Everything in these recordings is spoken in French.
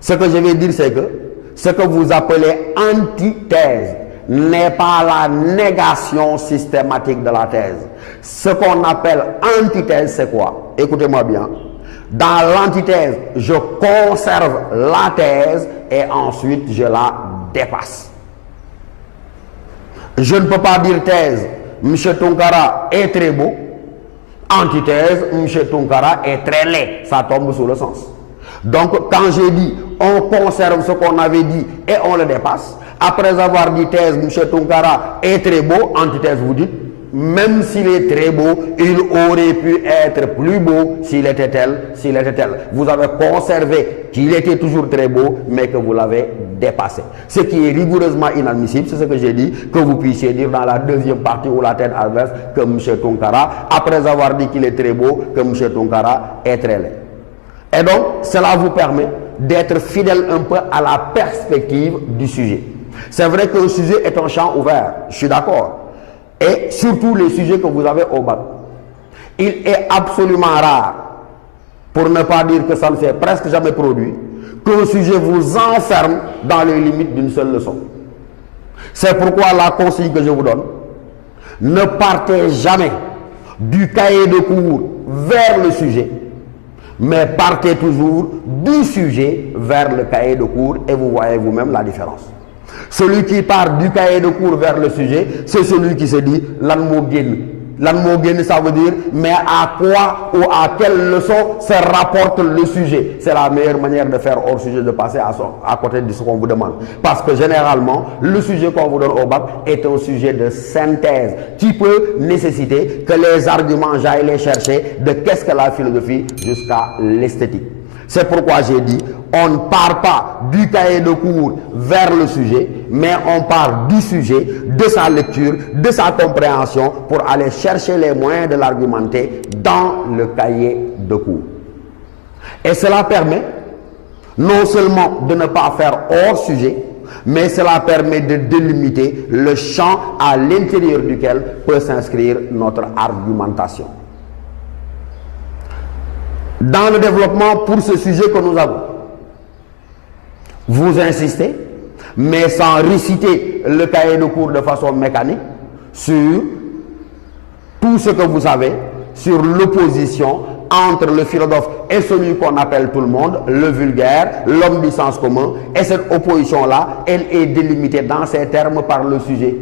Ce que je vais dire, c'est que ce que vous appelez antithèse n'est pas la négation systématique de la thèse. Ce qu'on appelle antithèse, c'est quoi? Écoutez-moi bien. Dans l'antithèse, je conserve la thèse et ensuite je la dépasse. Je ne peux pas dire thèse, M. Tounkara est très beau. Antithèse, M. Tounkara est très laid. Ça tombe sous le sens. Donc, quand j'ai dit, on conserve ce qu'on avait dit et on le dépasse, après avoir dit thèse, M. Tounkara est très beau, antithèse, vous dites, même s'il est très beau, il aurait pu être plus beau s'il était tel, s'il était tel. Vous avez conservé qu'il était toujours très beau, mais que vous l'avez dépassé. Ce qui est rigoureusement inadmissible, c'est ce que j'ai dit, que vous puissiez dire dans la deuxième partie ou la tête adverse que M. Tounkara, après avoir dit qu'il est très beau, que M. Tounkara est très laid. Et donc, cela vous permet d'être fidèle un peu à la perspective du sujet. C'est vrai que le sujet est un champ ouvert, je suis d'accord. Et surtout les sujets que vous avez au bac. Il est absolument rare, pour ne pas dire que ça ne s'est presque jamais produit, qu'un sujet vous enferme dans les limites d'une seule leçon. C'est pourquoi la consigne que je vous donne, ne partez jamais du cahier de cours vers le sujet, mais partez toujours du sujet vers le cahier de cours et vous voyez vous-même la différence. Celui qui part du cahier de cours vers le sujet, c'est celui qui se dit lan mo génn. Lan mo génn, ça veut dire mais à quoi ou à quelle leçon se rapporte le sujet. C'est la meilleure manière de faire hors sujet, de passer à côté de ce qu'on vous demande. Parce que généralement, le sujet qu'on vous donne au bac est un sujet de synthèse qui peut nécessiter que les arguments j'aille les chercher de qu'est-ce que la philosophie jusqu'à l'esthétique. C'est pourquoi j'ai dit, on ne part pas du cahier de cours vers le sujet, mais on part du sujet, de sa lecture, de sa compréhension, pour aller chercher les moyens de l'argumenter dans le cahier de cours. Et cela permet non seulement de ne pas faire hors sujet, mais cela permet de délimiter le champ à l'intérieur duquel peut s'inscrire notre argumentation. Dans le développement pour ce sujet que nous avons, vous insistez, mais sans réciter le cahier de cours de façon mécanique, sur tout ce que vous savez, sur l'opposition entre le philosophe et celui qu'on appelle tout le monde, le vulgaire, l'homme du sens commun, et cette opposition-là, elle est délimitée dans ces termes par le sujet.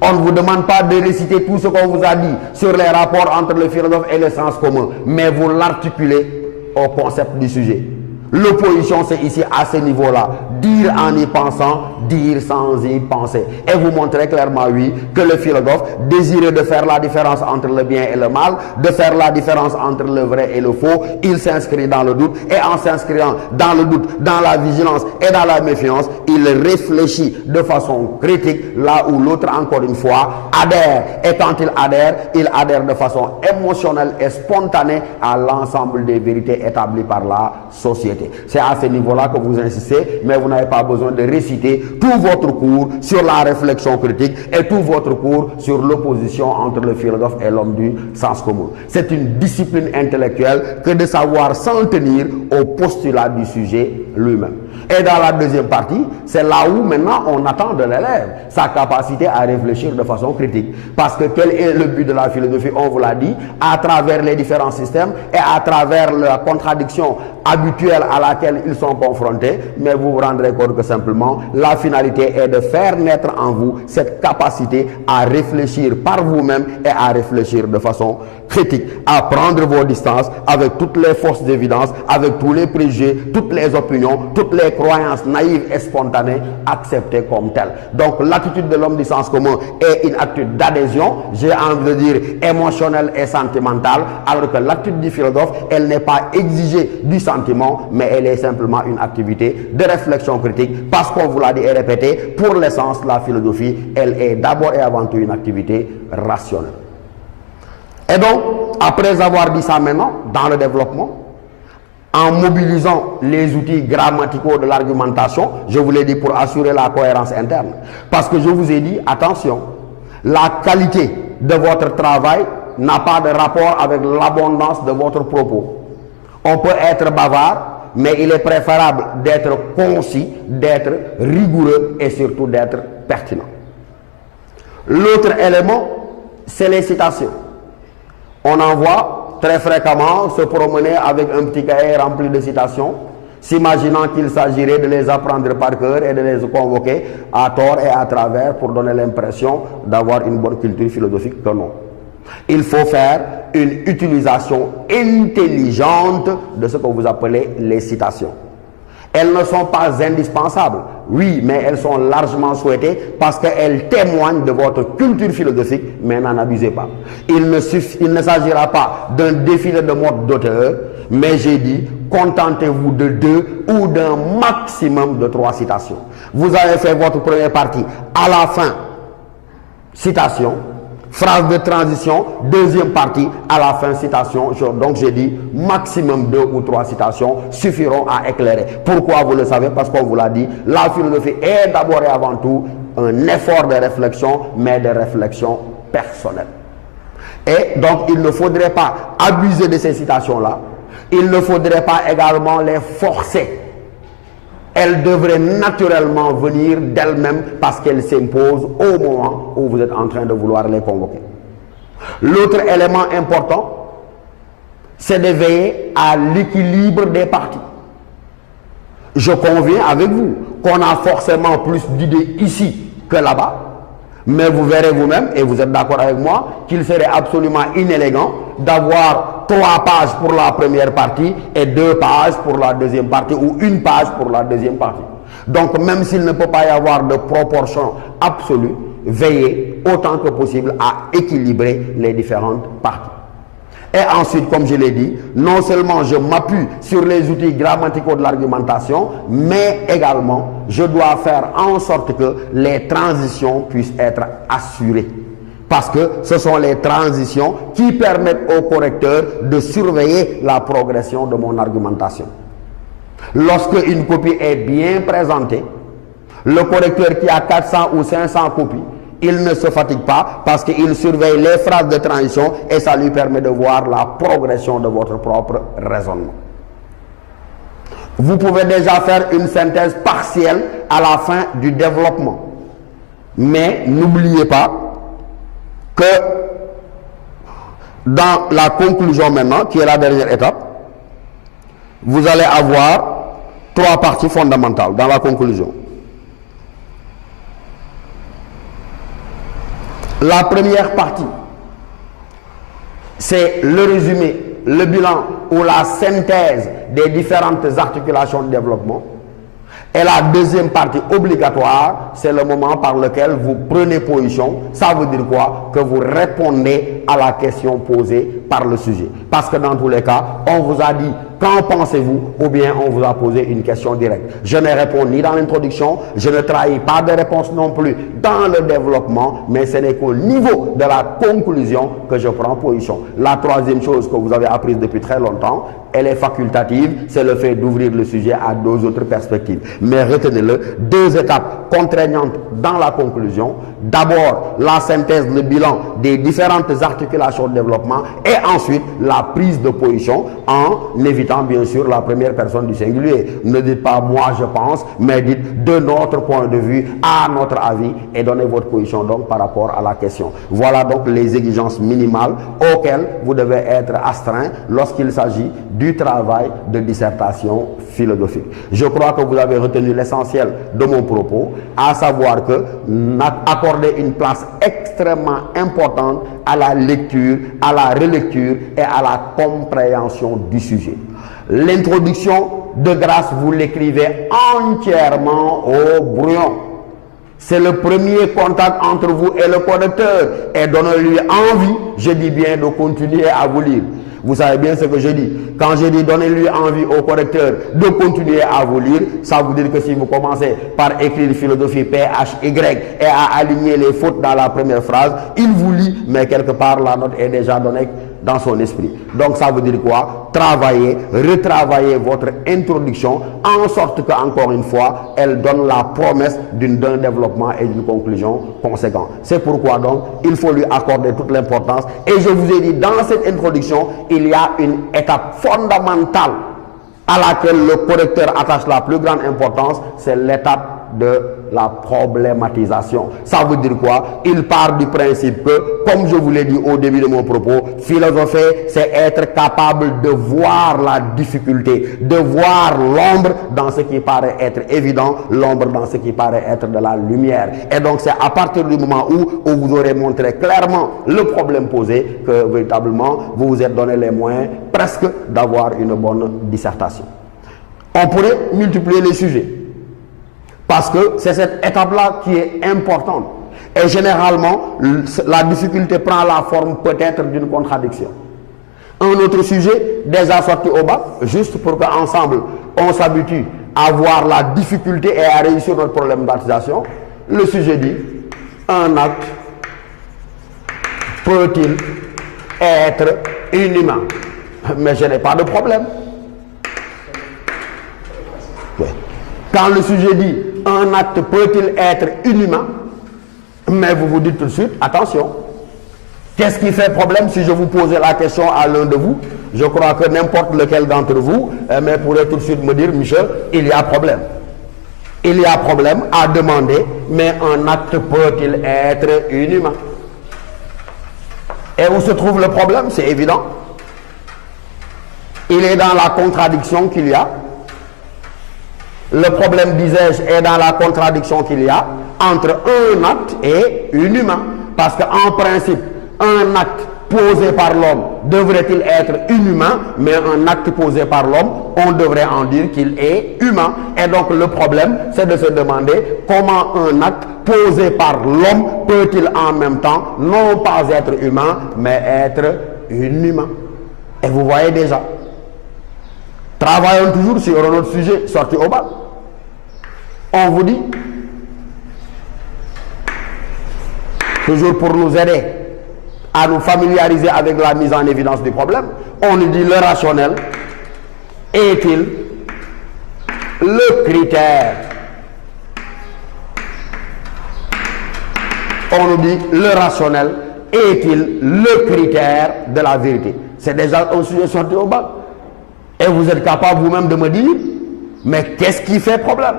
On ne vous demande pas de réciter tout ce qu'on vous a dit sur les rapports entre le philosophe et le sens commun, mais vous l'articulez au concept du sujet. L'opposition, c'est ici à ce niveau-là. Dire en y pensant, dire sans y penser. Et vous montrez clairement, oui, que le philosophe désirait de faire la différence entre le bien et le mal, de faire la différence entre le vrai et le faux. Il s'inscrit dans le doute, et en s'inscrivant dans le doute, dans la vigilance et dans la méfiance, il réfléchit de façon critique, là où l'autre, encore une fois, adhère. Et quand il adhère de façon émotionnelle et spontanée à l'ensemble des vérités établies par la société. C'est à ce niveau-là que vous insistez, mais vous n'avez pas besoin de réciter tout votre cours sur la réflexion critique et tout votre cours sur l'opposition entre le philosophe et l'homme du sens commun. C'est une discipline intellectuelle que de savoir s'en tenir au postulat du sujet lui-même. Et dans la deuxième partie, c'est là où maintenant on attend de l'élève sa capacité à réfléchir de façon critique. Parce que quel est le but de la philosophie? On vous l'a dit, à travers les différents systèmes et à travers la contradiction habituelle à laquelle ils sont confrontés, mais vous vous rendrez compte que simplement la finalité est de faire naître en vous cette capacité à réfléchir par vous-même et à réfléchir de façon critique, à prendre vos distances avec toutes les forces d'évidence, avec tous les préjugés, toutes les opinions, toutes les croyances naïves et spontanées acceptées comme telles. Donc l'attitude de l'homme du sens commun est une attitude d'adhésion, j'ai envie de dire émotionnelle et sentimentale, alors que l'attitude du philosophe, elle n'est pas exigée du sentiment, mais elle est simplement une activité de réflexion critique, parce qu'on vous l'a dit et répété, pour l'essence, la philosophie, elle est d'abord et avant tout une activité rationnelle. Et donc, après avoir dit ça maintenant, dans le développement, en mobilisant les outils grammaticaux de l'argumentation, je vous l'ai dit pour assurer la cohérence interne, parce que je vous ai dit, attention, la qualité de votre travail n'a pas de rapport avec l'abondance de votre propos. On peut être bavard mais il est préférable d'être concis, d'être rigoureux et surtout d'être pertinent. L'autre élément, c'est les citations. On en voit très fréquemment se promener avec un petit cahier rempli de citations, s'imaginant qu'il s'agirait de les apprendre par cœur et de les convoquer à tort et à travers pour donner l'impression d'avoir une bonne culture philosophique que non. Il faut faire une utilisation intelligente de ce que vous appelez les citations. Elles ne sont pas indispensables, oui, mais elles sont largement souhaitées parce qu'elles témoignent de votre culture philosophique, mais n'en abusez pas. Il ne s'agira pas d'un défilé de mode d'auteur, mais j'ai dit, contentez-vous de 2 ou d'un maximum de 3 citations. Vous avez fait votre première partie, à la fin, citation, phrase de transition, deuxième partie, à la fin, citation. Donc j'ai dit, maximum 2 ou 3 citations suffiront à éclairer. Pourquoi vous le savez? Parce qu'on vous l'a dit, la philosophie est d'abord et avant tout un effort de réflexion, mais de réflexion personnelle. Et donc il ne faudrait pas abuser de ces citations-là. Il ne faudrait pas également les forcer. Elles devraient naturellement venir d'elles-mêmes parce qu'elles s'imposent au moment où vous êtes en train de vouloir les convoquer. L'autre élément important, c'est de veiller à l'équilibre des parties. Je conviens avec vous qu'on a forcément plus d'idées ici que là-bas, mais vous verrez vous-même, et vous êtes d'accord avec moi, qu'il serait absolument inélégant d'avoir 3 pages pour la première partie et 2 pages pour la deuxième partie, ou 1 page pour la deuxième partie. Donc même s'il ne peut pas y avoir de proportion absolue, veillez autant que possible à équilibrer les différentes parties. Et ensuite, comme je l'ai dit, non seulement je m'appuie sur les outils grammaticaux de l'argumentation, mais également je dois faire en sorte que les transitions puissent être assurées. Parce que ce sont les transitions qui permettent au correcteur de surveiller la progression de mon argumentation. Lorsque une copie est bien présentée, le correcteur qui a 400 ou 500 copies, il ne se fatigue pas parce qu'il surveille les phrases de transition et ça lui permet de voir la progression de votre propre raisonnement. Vous pouvez déjà faire une synthèse partielle à la fin du développement. Mais n'oubliez pas que dans la conclusion maintenant, qui est la dernière étape, vous allez avoir 3 parties fondamentales dans la conclusion. La première partie, c'est le résumé, le bilan ou la synthèse des différentes articulations de développement. Et la deuxième partie obligatoire, c'est le moment par lequel vous prenez position. Ça veut dire quoi? Que vous répondez à la question posée par le sujet. Parce que dans tous les cas, on vous a dit qu'en pensez-vous, ou bien on vous a posé une question directe. Je ne réponds ni dans l'introduction, je ne trahis pas de réponse non plus dans le développement, mais ce n'est qu'au niveau de la conclusion que je prends position. La troisième chose que vous avez apprise depuis très longtemps, elle est facultative, c'est le fait d'ouvrir le sujet à 2 autres perspectives. Mais retenez-le, 2 étapes contraignantes dans la conclusion. D'abord, la synthèse, le bilan des différentes articulations de développement et ensuite la prise de position en évitant bien sûr la première personne du singulier. Ne dites pas moi je pense, mais dites de notre point de vue, à notre avis et donnez votre position donc par rapport à la question. Voilà donc les exigences minimales auxquelles vous devez être astreint lorsqu'il s'agit du travail de dissertation philosophique. Je crois que vous avez retenu l'essentiel de mon propos, à savoir que accorder une place extrêmement importante à la lecture, à la relecture et à la compréhension du sujet. L'introduction, de grâce, vous l'écrivez entièrement au brouillon. C'est le premier contact entre vous et le correcteur et donnez-lui envie, je dis bien, de continuer à vous lire. Vous savez bien ce que je dis. Quand je dis donnez-lui envie au correcteur de continuer à vous lire, ça veut dire que si vous commencez par écrire philosophie PHY et à aligner les fautes dans la première phrase, il vous lit, mais quelque part la note est déjà donnée dans son esprit. Donc ça veut dire quoi? Travaillez, retravaillez votre introduction en sorte que, encore une fois, elle donne la promesse d'un développement et d'une conclusion conséquente. C'est pourquoi donc il faut lui accorder toute l'importance. Et je vous ai dit, dans cette introduction, il y a une étape fondamentale à laquelle le correcteur attache la plus grande importance, c'est l'étape de la problématisation. Ça veut dire quoi? Il part du principe que, comme je vous l'ai dit au début de mon propos, philosopher, c'est être capable de voir la difficulté, de voir l'ombre dans ce qui paraît être évident, l'ombre dans ce qui paraît être de la lumière. Et donc c'est à partir du moment où vous aurez montré clairement le problème posé que véritablement vous vous êtes donné les moyens presque d'avoir une bonne dissertation. On pourrait multiplier les sujets. Parce que c'est cette étape-là qui est importante. Et généralement, la difficulté prend la forme peut-être d'une contradiction. Un autre sujet, déjà sorti au bac, juste pour qu'ensemble, on s'habitue à voir la difficulté et à réussir notre problématisation. Le sujet dit, un acte peut-il être inhumain? Mais je n'ai pas de problème. Ouais. Quand le sujet dit un acte peut-il être inhumain, mais vous vous dites tout de suite, attention, qu'est-ce qui fait problème si je vous posais la question à l'un de vous? Je crois que n'importe lequel d'entre vous mais pourrait tout de suite me dire, Michel, il y a problème. Il y a problème à demander, mais un acte peut-il être inhumain? Et où se trouve le problème? C'est évident. Il est dans la contradiction qu'il y a. Le problème, disais-je, est dans la contradiction qu'il y a entre un acte et un humain. Parce qu'en principe, un acte posé par l'homme devrait-il être inhumain, mais un acte posé par l'homme, on devrait en dire qu'il est humain. Et donc le problème, c'est de se demander comment un acte posé par l'homme peut-il en même temps non pas être humain, mais être inhumain. Et vous voyez déjà. Travaillons toujours sur un autre sujet sorti au bac. On vous dit, toujours pour nous aider à nous familiariser avec la mise en évidence du problème, on nous dit le rationnel est-il le critère? On nous dit le rationnel est-il le critère de la vérité? C'est déjà un sujet sorti au bac. Et vous êtes capable vous-même de me dire, mais qu'est-ce qui fait problème?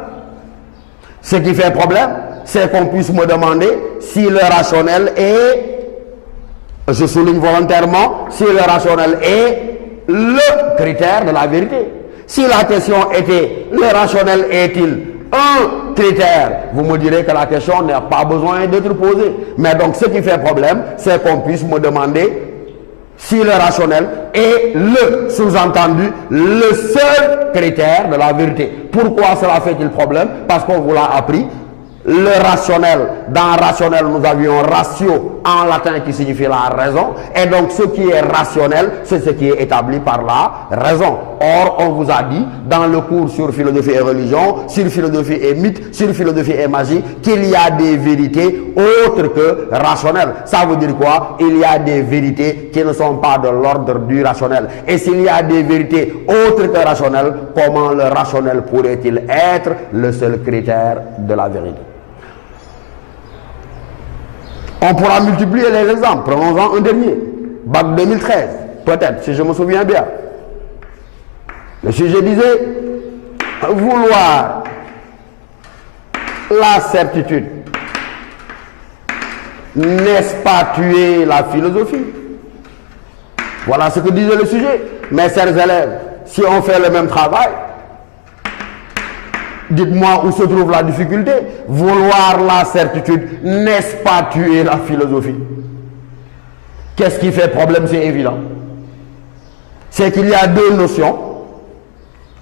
Ce qui fait problème, c'est qu'on puisse me demander si le rationnel est, je souligne volontairement, si le rationnel est le critère de la vérité. Si la question était, le rationnel est-il un critère, vous me direz que la question n'a pas besoin d'être posée. Mais donc ce qui fait problème, c'est qu'on puisse me demander si le rationnel est le, sous-entendu, le seul critère de la vérité. Pourquoi cela fait-il problème? Parce qu'on vous l'a appris. Le rationnel, dans rationnel, nous avions ratio en latin qui signifie la raison. Et donc, ce qui est rationnel, c'est ce qui est établi par la raison. Or, on vous a dit, dans le cours sur philosophie et religion, sur philosophie et mythe, sur philosophie et magie, qu'il y a des vérités autres que rationnelles. Ça veut dire quoi? Il y a des vérités qui ne sont pas de l'ordre du rationnel. Et s'il y a des vérités autres que rationnelles, comment le rationnel pourrait-il être le seul critère de la vérité? On pourra multiplier les exemples. Prenons-en un dernier. Bac 2013, peut-être, si je me souviens bien. Le sujet disait, vouloir la certitude, n'est-ce pas tuer la philosophie? Voilà ce que disait le sujet. Mes chers élèves, si on fait le même travail, dites-moi où se trouve la difficulté. Vouloir la certitude, n'est-ce pas tuer la philosophie? Qu'est-ce qui fait problème? C'est évident. C'est qu'il y a deux notions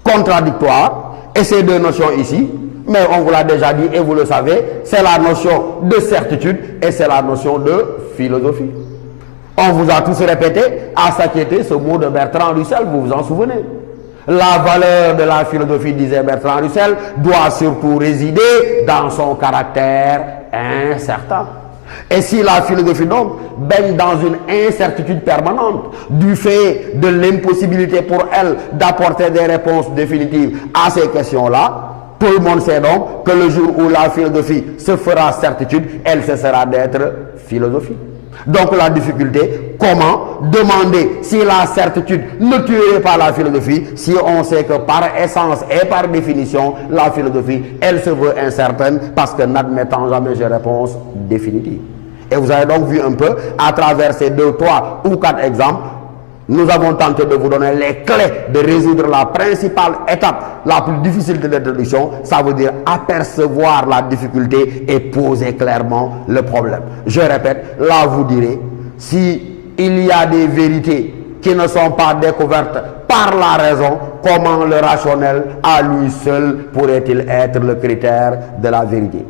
contradictoires, et ces deux notions ici, mais on vous l'a déjà dit et vous le savez, c'est la notion de certitude et c'est la notion de philosophie. On vous a tous répété à s'inquiéter ce mot de Bertrand Russell, vous vous en souvenez? La valeur de la philosophie, disait Bertrand Russell, doit surtout résider dans son caractère incertain. Et si la philosophie donc baigne dans une incertitude permanente du fait de l'impossibilité pour elle d'apporter des réponses définitives à ces questions-là, tout le monde sait donc que le jour où la philosophie se fera certitude, elle cessera d'être philosophie. Donc la difficulté, comment demander si la certitude ne tuerait pas la philosophie, si on sait que par essence et par définition, la philosophie, elle se veut incertaine parce que n'admettant jamais de réponse définitive. Et vous avez donc vu un peu, à travers ces 2, 3 ou 4 exemples, nous avons tenté de vous donner les clés de résoudre la principale étape, la plus difficile de l'introduction. Ça veut dire apercevoir la difficulté et poser clairement le problème. Je répète, là vous direz, si il y a des vérités qui ne sont pas découvertes par la raison, comment le rationnel à lui seul pourrait-il être le critère de la vérité?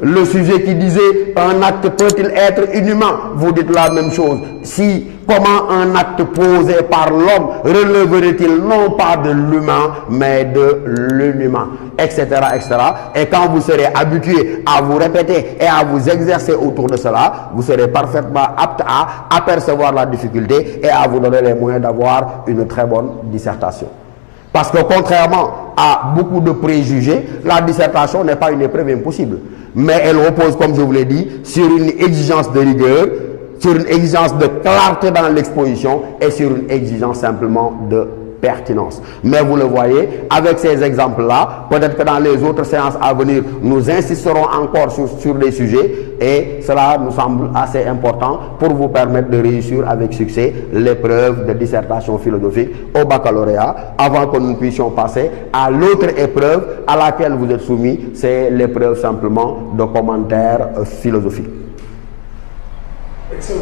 Le sujet qui disait un acte peut-il être inhumain, vous dites la même chose. Si, comment un acte posé par l'homme releverait-il non pas de l'humain, mais de l'inhumain, etc., etc. Et quand vous serez habitué à vous répéter et à vous exercer autour de cela, vous serez parfaitement apte à apercevoir la difficulté et à vous donner les moyens d'avoir une très bonne dissertation. Parce que contrairement à beaucoup de préjugés, la dissertation n'est pas une épreuve impossible. Mais elle repose, comme je vous l'ai dit, sur une exigence de rigueur, sur une exigence de clarté dans l'exposition et sur une exigence simplement de pertinence. Mais vous le voyez, avec ces exemples-là, peut-être que dans les autres séances à venir, nous insisterons encore sur des sujets et cela nous semble assez important pour vous permettre de réussir avec succès l'épreuve de dissertation philosophique au baccalauréat avant que nous puissions passer à l'autre épreuve à laquelle vous êtes soumis, c'est l'épreuve simplement de commentaires philosophiques. Excellent.